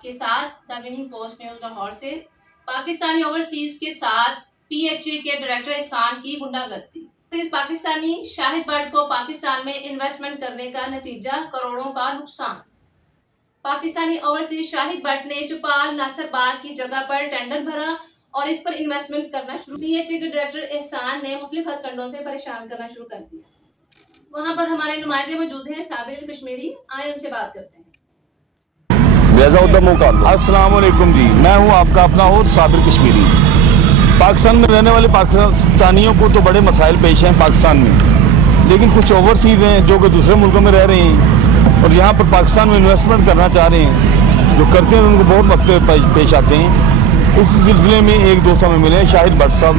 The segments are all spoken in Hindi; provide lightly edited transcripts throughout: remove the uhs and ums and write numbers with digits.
आपके साथ the winning post news Lahore से। पाकिस्तानी ओवरसीज के साथ पीएचए के डायरेक्टर एहसान की गुंडागर्दी। इस पाकिस्तानी शाहिद बट को पाकिस्तान में इन्वेस्टमेंट करने का नतीजा करोड़ों का नुकसान। पाकिस्तानी ओवरसीज शाहिद बट ने चुपाल नासरबाग की जगह पर टेंडर भरा और इस पर इन्वेस्टमेंट करना शुरू। पीएचए के डायरेक्टर एहसान ने मुख्तलिफ हथकंडों से परेशान करना शुरू कर दिया। वहां पर हमारे नुमाइंदे मौजूद हैं, साबिर कश्मीरी, आए उनसे बात करते हैं। अस्सलाम वालेकुम जी, मैं हूं आपका अपना और साबिर कश्मीरी। पाकिस्तान में रहने वाले पाकिस्तानियों को तो बड़े मसाइल पेश हैं पाकिस्तान में, लेकिन कुछ ओवरसीज हैं जो कि दूसरे मुल्कों में रह रहे हैं और यहाँ पर पाकिस्तान में इन्वेस्टमेंट करना चाह रहे हैं। जो करते हैं उनको बहुत मसले पेश आते हैं। इस सिलसिले में एक दोस्त हमें मिले हैं, शाहिद भट्ट साहब।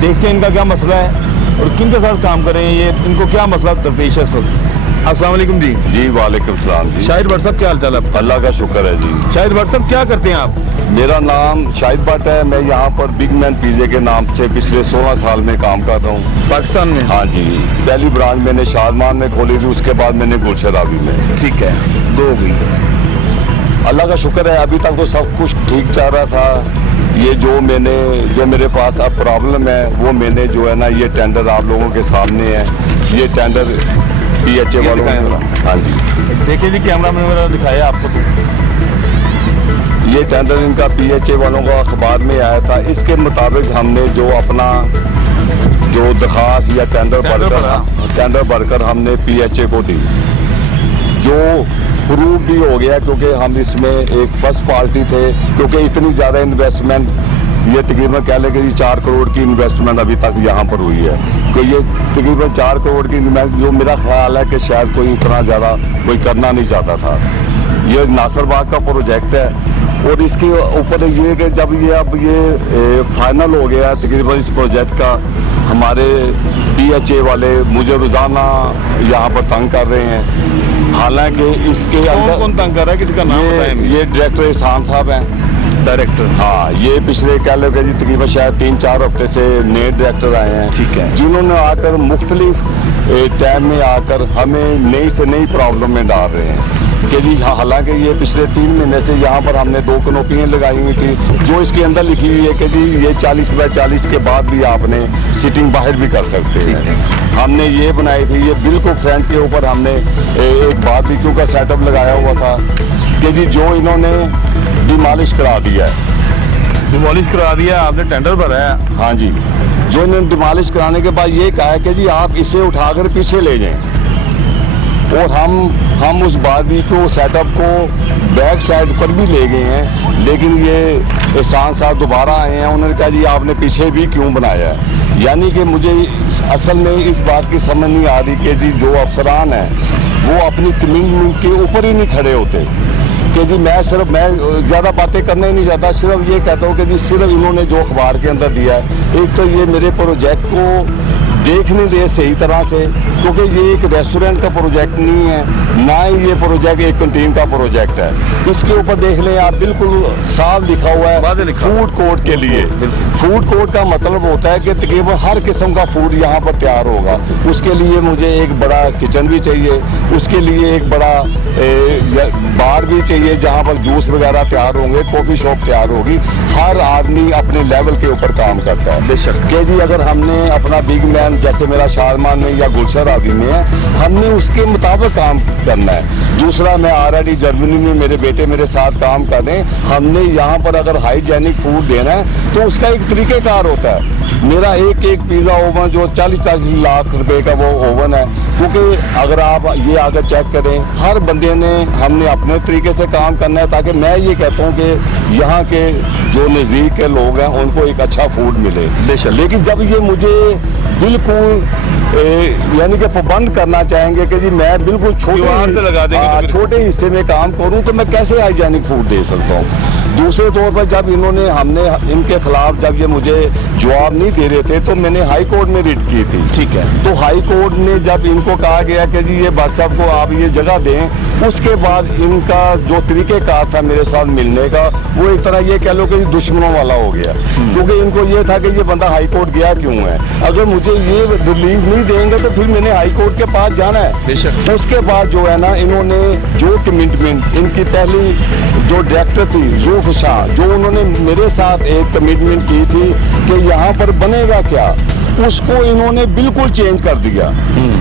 देखते हैं इनका क्या मसला है और किन के साथ काम करें, ये इनको क्या मसला दरपेश है। अस्सलाम वालेकुम जी। जी वालेकुम सलाम जी। शाहिद भट्ट साहब, क्या हाल चाल है? अल्लाह का शुक्र है जी। शाहिद भट्ट साहब, क्या करते हैं आप? मेरा नाम शाहिद भट्ट है। मैं यहाँ पर बिग मैन पिज़्ज़ा के नाम से पिछले 16 साल में काम कर रहा हूँ पाकिस्तान में। हाँ जी, पहली ब्रांच मैंने शादमान में खोली थी, उसके बाद मैंने गुलशराबी में। ठीक है, 2 हो गई। अल्लाह का शुक्र है, अभी तक तो सब कुछ ठीक चल रहा था। ये जो मेरे पास अब प्रॉब्लम है वो मैंने जो है ना, ये टेंडर आप लोगों के सामने है। ये टेंडर पीएचए वालों ने, हाँ जी देखिए जी, कैमरा में मेरा दिखाया आपको। तो ये टेंडर इनका पीएचए वालों का अखबार में आया था। इसके मुताबिक हमने जो अपना जो दरखास्त या टेंडर भरकर हमने पीएचए को दी, जो प्रूव भी हो गया, क्योंकि हम इसमें एक फर्स्ट पार्टी थे। क्योंकि इतनी ज़्यादा इन्वेस्टमेंट, ये तकरीबन कह लेंगे 4 करोड़ की इन्वेस्टमेंट अभी तक यहाँ पर हुई है। तो ये तकरीबन 4 करोड़ की इन्वेस्टमेंट, जो मेरा ख्याल है कि शायद कोई इतना ज़्यादा कोई करना नहीं चाहता था। ये नासरबाग का प्रोजेक्ट है और इसके ऊपर ये कि जब ये अब ये फाइनल हो गया तकरीबन इस प्रोजेक्ट का, हमारे पीएचए वाले मुझे रोज़ाना यहाँ पर तंग कर रहे हैं। हालांकि इसके अंदर कौन तंग कर रहा है, किसी का नाम बताएं? ये डायरेक्टर एहसान साहब हैं, डायरेक्टर। हाँ, ये पिछले कह लो कि जी तकरीबन शायद 3-4 हफ्ते से नए डायरेक्टर आए हैं। ठीक है। जिन्होंने आकर मुख्तलिफ टाइम में आकर हमें नई से नई प्रॉब्लम में डाल रहे हैं कि जी हाँ। हालांकि ये पिछले 3 महीने से यहाँ पर हमने 2 कनोपियाँ लगाई हुई थी, जो इसके अंदर लिखी हुई है कि जी ये 40 बाय 40 के बाद भी आपने सिटिंग बाहर भी कर सकते हैं। हमने ये बनाई थी, ये बिल्कुल फ्रंट के ऊपर हमने एक बारबेक्यू का सेटअप लगाया हुआ था कि जी जो इन्होंने डिमॉलिश करा दिया है। डिमॉलिश करा दिया, आपने टेंडर भरा है? हाँ जी, जो इन्होंने डिमॉलिश कराने के बाद ये कहा है कि जी आप इसे उठाकर पीछे ले जाएं और हम उस बारबेक्यू सेटअप को बैक साइड पर भी ले गए हैं। लेकिन ये एहसान साहब दोबारा आए हैं, उन्होंने कहा जी आपने पीछे भी क्यों बनाया है। यानी कि मुझे असल में इस बात की समझ नहीं आ रही कि जी जो अफसरान हैं वो अपनी कमिटमेंट के ऊपर ही नहीं खड़े होते कि जी मैं ज़्यादा बातें करना ही नहीं चाहता। सिर्फ ये कहता हूँ कि जी सिर्फ इन्होंने जो अखबार के अंदर दिया है, एक तो ये मेरे प्रोजेक्ट को देख नहीं रहे सही तरह से, क्योंकि ये एक रेस्टोरेंट का प्रोजेक्ट नहीं है, ना ही ये प्रोजेक्ट एक कैंटीन का प्रोजेक्ट है। इसके ऊपर देख लें आप, बिल्कुल साफ लिखा हुआ है फूड कोर्ट के लिए। फूड कोर्ट का मतलब होता है कि तकरीबन हर किस्म का फूड यहाँ पर तैयार होगा। उसके लिए मुझे एक बड़ा किचन भी चाहिए, उसके लिए एक बड़ा बार भी चाहिए जहाँ पर जूस वगैरह तैयार होंगे, कॉफ़ी शॉप तैयार होगी। हर आदमी अपने लेवल के ऊपर काम करता है। बेशक कि जी अगर हमने अपना बिग मैन जैसे मेरा शादमान में या गुलशराबी में है, हमने उसके मुताबिक काम करना है। दूसरा, मैं ऑलरेडी जर्मनी में मेरे बेटे मेरे साथ काम कर रहे हैं। हमने यहाँ पर अगर हाइजेनिक फूड देना है तो उसका एक तरीक़ेकार होता है। मेरा एक पिज़्ज़ा ओवन जो 40-40 लाख रुपए का वो ओवन है, क्योंकि अगर आप ये आगे चेक करें, हर बंदे ने हमने अपने तरीके से काम करना है, ताकि मैं ये कहता हूँ कि यहाँ के जो नज़दीक के लोग हैं उनको एक अच्छा फूड मिले। लेकिन जब ये मुझे बिल्कुल यानी कि पाबंद करना चाहेंगे कि जी मैं बिल्कुल छोटे हिस्से में काम करूं, तो मैं कैसे हाइजेनिक फूड दे सकता हूं। दूसरे तौर पर जब हमने इनके खिलाफ जब ये मुझे जवाब नहीं दे रहे थे, तो मैंने हाई कोर्ट में रिट की थी। ठीक है। तो हाई कोर्ट ने जब इनको कहा गया कि जी ये भट्ट साहब को आप ये जगह दें, उसके बाद इनका जो तरीक़ेकार था मेरे साथ मिलने का, वो एक तरह ये कह लो कि दुश्मनों वाला हो गया। क्योंकि इनको ये था कि ये बंदा हाई कोर्ट गया क्यों है। अगर मुझे ये रिलीफ नहीं देंगे तो फिर मैंने हाई कोर्ट के पास जाना है। उसके बाद जो है ना, इन्होंने जो कमिटमेंट इनकी पहली जो डायरेक्टर थी यूफ शाह, जो उन्होंने मेरे साथ एक कमिटमेंट की थी कि यहाँ पर बनेगा क्या, उसको इन्होंने बिल्कुल चेंज कर दिया।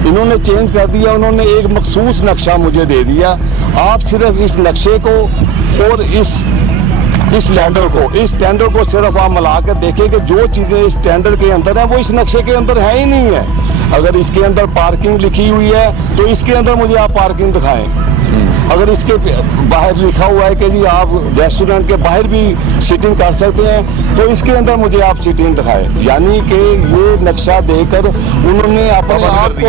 इन्होंने चेंज कर दिया, उन्होंने एक मखसूस नक्शा मुझे दे दिया। आप सिर्फ इस नक्शे को और इस टेंडर को सिर्फ आप मिला कर देखें कि जो चीज़ें इस टेंडर के अंदर है वो इस नक्शे के अंदर है ही नहीं है। अगर इसके अंदर पार्किंग लिखी हुई है तो इसके अंदर मुझे आप पार्किंग दिखाएं। अगर इसके बाहर लिखा हुआ है कि जी आप रेस्टोरेंट के बाहर भी सीटिंग कर सकते हैं तो इसके अंदर मुझे आप सीटिंग दिखाएं। यानी कि ये नक्शा देकर उन्होंने अपने आप को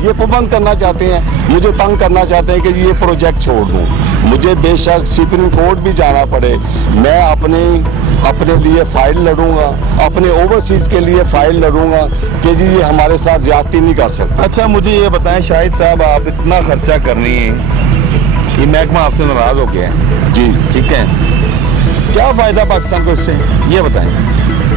ये पाबंद करना चाहते हैं, मुझे तंग करना चाहते हैं कि ये प्रोजेक्ट छोड़ दूं। मुझे बेशक सुप्रीम कोर्ट भी जाना पड़े, मैं अपने लिए फाइल लड़ूंगा, अपने ओवरसीज के लिए फाइल लड़ूंगा कि जी ये हमारे साथ ज्यादती नहीं कर सकते। अच्छा मुझे ये बताएं शाहिद साहब, आप इतना खर्चा कर रही हैं, ये महकमा आपसे नाराज हो गया है जी, ठीक है, क्या फायदा पाकिस्तान को इससे, ये बताएं।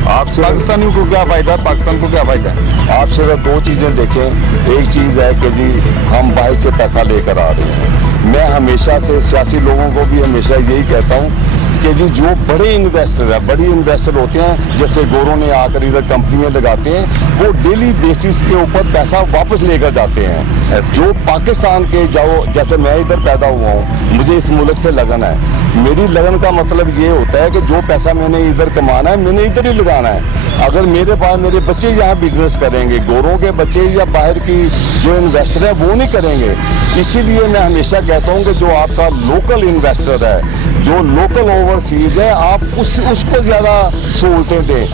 आपसे पाकिस्तानियों को क्या फायदा, पाकिस्तान को क्या फायदा है? आप सिर्फ दो चीज़ें देखें। एक चीज़ है कि जी हम बाहर से पैसा लेकर आ रहे हैं। मैं हमेशा से सियासी लोगों को भी हमेशा यही कहता हूँ कि जी जो बड़े इन्वेस्टर है, बड़ी इन्वेस्टर होते हैं, जैसे गोरों ने आकर इधर कंपनियां लगाते हैं, वो डेली बेसिस के ऊपर पैसा वापस लेकर जाते हैं। जो पाकिस्तान के जाओ, जैसे मैं इधर पैदा हुआ हूँ, मुझे इस मुल्क से लगन है। मेरी लगन का मतलब ये होता है कि जो पैसा मैंने इधर कमाना है मैंने इधर ही लगाना है। अगर मेरे पास मेरे बच्चे यहाँ बिजनेस करेंगे, गोरों के बच्चे या बाहर की जो इन्वेस्टर है वो नहीं करेंगे। इसीलिए मैं हमेशा कहता हूँ कि जो आपका लोकल इन्वेस्टर है, जो लोकल ओवरसीज है, आप उसको ज़्यादा सहूलतें दें।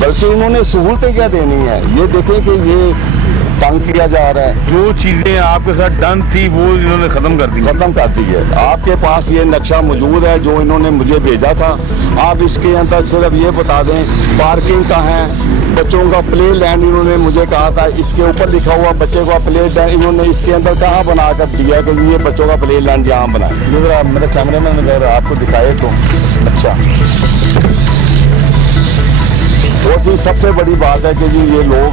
बल्कि उन्होंने सहूलतें क्या देनी है, ये देखें कि ये तंग किया जा रहा है। जो चीज़ें आपके साथ डन थी वो इन्होंने ख़त्म कर दी है। आपके पास ये नक्शा मौजूद है जो इन्होंने मुझे भेजा था। आप इसके अंदर सिर्फ ये बता दें पार्किंग कहाँ है, बच्चों का प्ले लैंड इन्होंने मुझे कहा था, इसके ऊपर लिखा हुआ बच्चे का प्ले लैंड इन्होंने इसके अंदर कहाँ बना कर दिया कि ये बच्चों का प्ले लैंड यहाँ बनाए। अगर आप मेरे कैमरे मैन अगर आपको दिखाए तो अच्छा। और फिर सबसे बड़ी बात है कि जी ये लोग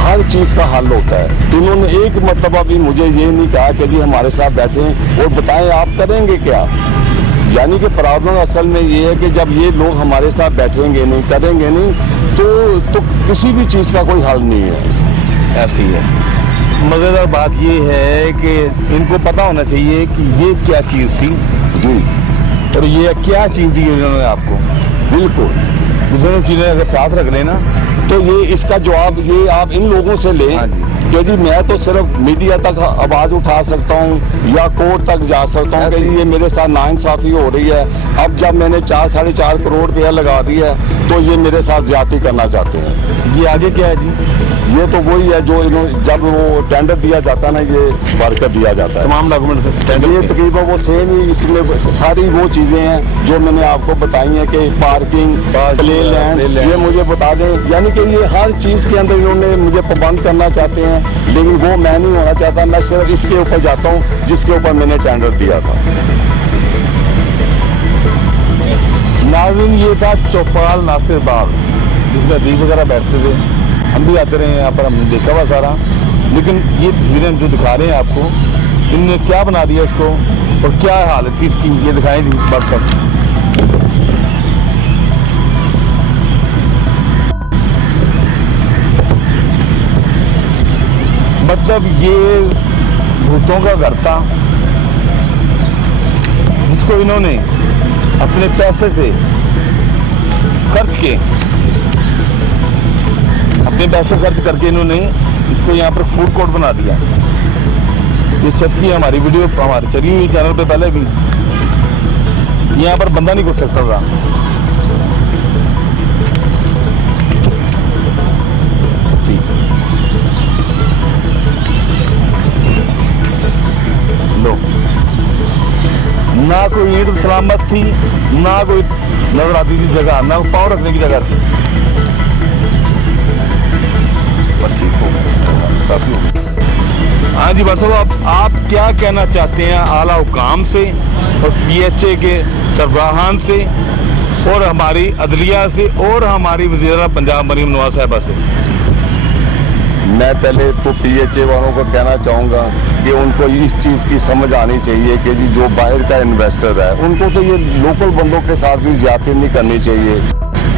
हर चीज़ का हल होता है। इन्होंने एक मतलब भी मुझे ये नहीं कहा कि जी हमारे साथ बैठें और बताएं आप करेंगे क्या। यानी कि प्रॉब्लम असल में ये है कि जब ये लोग हमारे साथ बैठेंगे नहीं, करेंगे नहीं, तो किसी भी चीज़ का कोई हल नहीं है। ऐसी है। मज़ेदार बात ये है कि इनको पता होना चाहिए कि ये क्या चीज़ थी जी, और ये क्या चीज़ दी इन्होंने आपको। बिल्कुल, दोनों चीज़ें अगर साथ रख लेना तो ये इसका जवाब ये आप इन लोगों से लें। हाँ जी। कि जी मैं तो सिर्फ मीडिया तक आवाज़ उठा सकता हूँ या कोर्ट तक जा सकता हूँ कि ये मेरे साथ नाइंसाफ़ी हो रही है। अब जब मैंने 4-4.5 करोड़ रुपया लगा दिया है तो ये मेरे साथ ज्यादती करना चाहते हैं। ये आगे क्या है जी? ये तो वही है जो इन्होंने जब वो टेंडर दिया जाता है ना, ये वर्कर दिया जाता है तमाम डॉक्यूमेंट ये तकरीबन वो सेम ही, इसमें सारी वो चीज़ें हैं जो मैंने आपको बताई हैं कि पार्किंग, प्ले लैंड, ये मुझे बता दें। यानी कि ये हर चीज़ के अंदर इन्होंने मुझे पाबंद करना चाहते हैं, लेकिन वो मैं नहीं होना चाहता। मैं सिर्फ इसके ऊपर जाता हूँ जिसके ऊपर मैंने टेंडर दिया था। नाज़रीन, ये था चौपाल नासिर बाग जिसमें अदीब वगैरह बैठते थे। हम भी आते रहे यहाँ पर, हमने देखा हुआ सारा। लेकिन ये तस्वीरें जो दिखा रहे हैं आपको, इनने क्या बना दिया इसको और क्या हालत थी इसकी, ये दिखाई थी व्हाट्सएप। मतलब ये भूतों का घर था जिसको इन्होंने अपने पैसे से खर्च के, अपने पैसे खर्च करके इन्होंने इसको यहाँ पर फूड कोर्ट बना दिया। ये छत की हमारी वीडियो हमारी चली हुई चैनल पे पहले भी, यहाँ पर बंदा नहीं घुस सकता था। जी लो, ना कोई ईंट सलामत थी, ना कोई नजर आती थी जगह, ना पाँव रखने की जगह थी। ठीक हो काफी हो। हाँ जी भाई साहब, आप क्या कहना चाहते हैं आला हुकाम से और PHA के सरबराहान से और हमारी अदलिया से और हमारी वज़ीर पंजाब मरीम नवाज साहिबा से? मैं पहले तो PHA वालों को कहना चाहूँगा कि उनको इस चीज़ की समझ आनी चाहिए कि जी जो बाहर का इन्वेस्टर है उनको तो ये लोकल बंदों के साथ भी ज्यादती नहीं करनी चाहिए।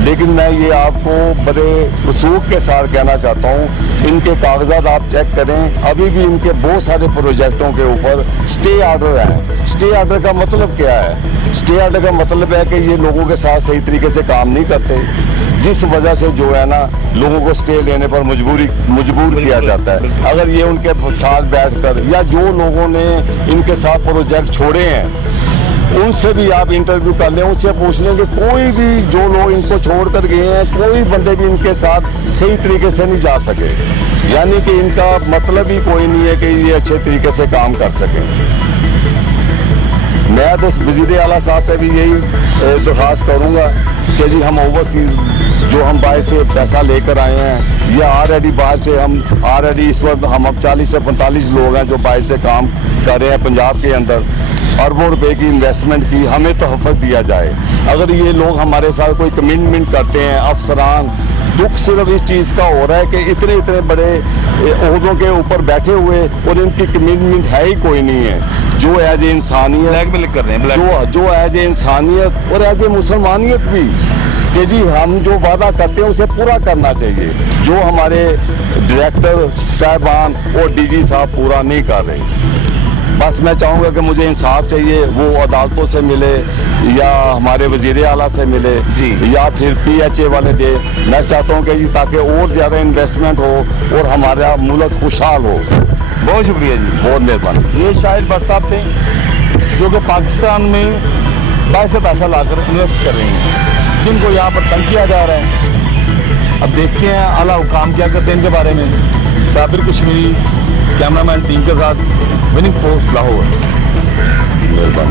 लेकिन मैं ये आपको बड़े वसूख के साथ कहना चाहता हूँ, इनके कागजात आप चेक करें, अभी भी इनके बहुत सारे प्रोजेक्टों के ऊपर स्टे ऑर्डर हैं। स्टे ऑर्डर का मतलब क्या है? स्टे ऑर्डर का मतलब है कि ये लोगों के साथ सही तरीके से काम नहीं करते, जिस वजह से जो है ना लोगों को स्टे लेने पर मजबूर किया जाता है। अगर ये उनके साथ बैठकर या जो लोगों ने इनके साथ प्रोजेक्ट छोड़े हैं उनसे भी आप इंटरव्यू कर लें, उनसे पूछ लें कि कोई भी जो लोग इनको छोड़ कर गए हैं, कोई बंदे भी इनके साथ सही तरीके से नहीं जा सके। यानी कि इनका मतलब ही कोई नहीं है कि ये अच्छे तरीके से काम कर सकें। मैं तो वज़ीर आला साहब से भी यही दरख्वास्त करूँगा कि जी हम ओवरसीज़ जो हम बाहर से पैसा लेकर आए हैं या ऑलरेडी बाहर से हम ऑलरेडी इस वक्त हम अब 40 से 45 लोग हैं जो बाहर से काम कर रहे हैं पंजाब के अंदर, अरबों रुपए की इन्वेस्टमेंट की हमें तोहफ़ा दिया जाए। अगर ये लोग हमारे साथ कोई कमिटमेंट करते हैं, अफसरान, दुख सिर्फ इस चीज़ का हो रहा है कि इतने इतने बड़े ओहदों के ऊपर बैठे हुए और इनकी कमिटमेंट है ही कोई नहीं है। जो एज ए इंसानियत कर रहे हैं, जो एज ए इंसानियत और एज ए मुसलमानियत भी कि जी हम जो वादा करते हैं उसे पूरा करना चाहिए, जो हमारे डायरेक्टर साहबान और डीजी साहब पूरा नहीं कर रहे। बस मैं चाहूँगा कि मुझे इंसाफ चाहिए, वो अदालतों से मिले या हमारे वज़ीर आला से मिले जी, या फिर PHA वाले दे। मैं चाहता हूँ कि जी ताकि और ज़्यादा इन्वेस्टमेंट हो और हमारा मुल्क खुशहाल हो। बहुत शुक्रिया जी, बहुत मेहरबानी। ये शाहिद भट्ट साहब थे जो कि पाकिस्तान में बाहर से पैसा लाकर इन्वेस्ट कर रहे हैं, जिनको यहाँ पर तंग किया जा रहा है। अब देखते हैं आला हुकाम क्या करते हैं इनके बारे में। साबिर कश्मीरी कैमरामैन टीम के साथ, विनिंग पोस्ट लाहौर। मेहरबानी।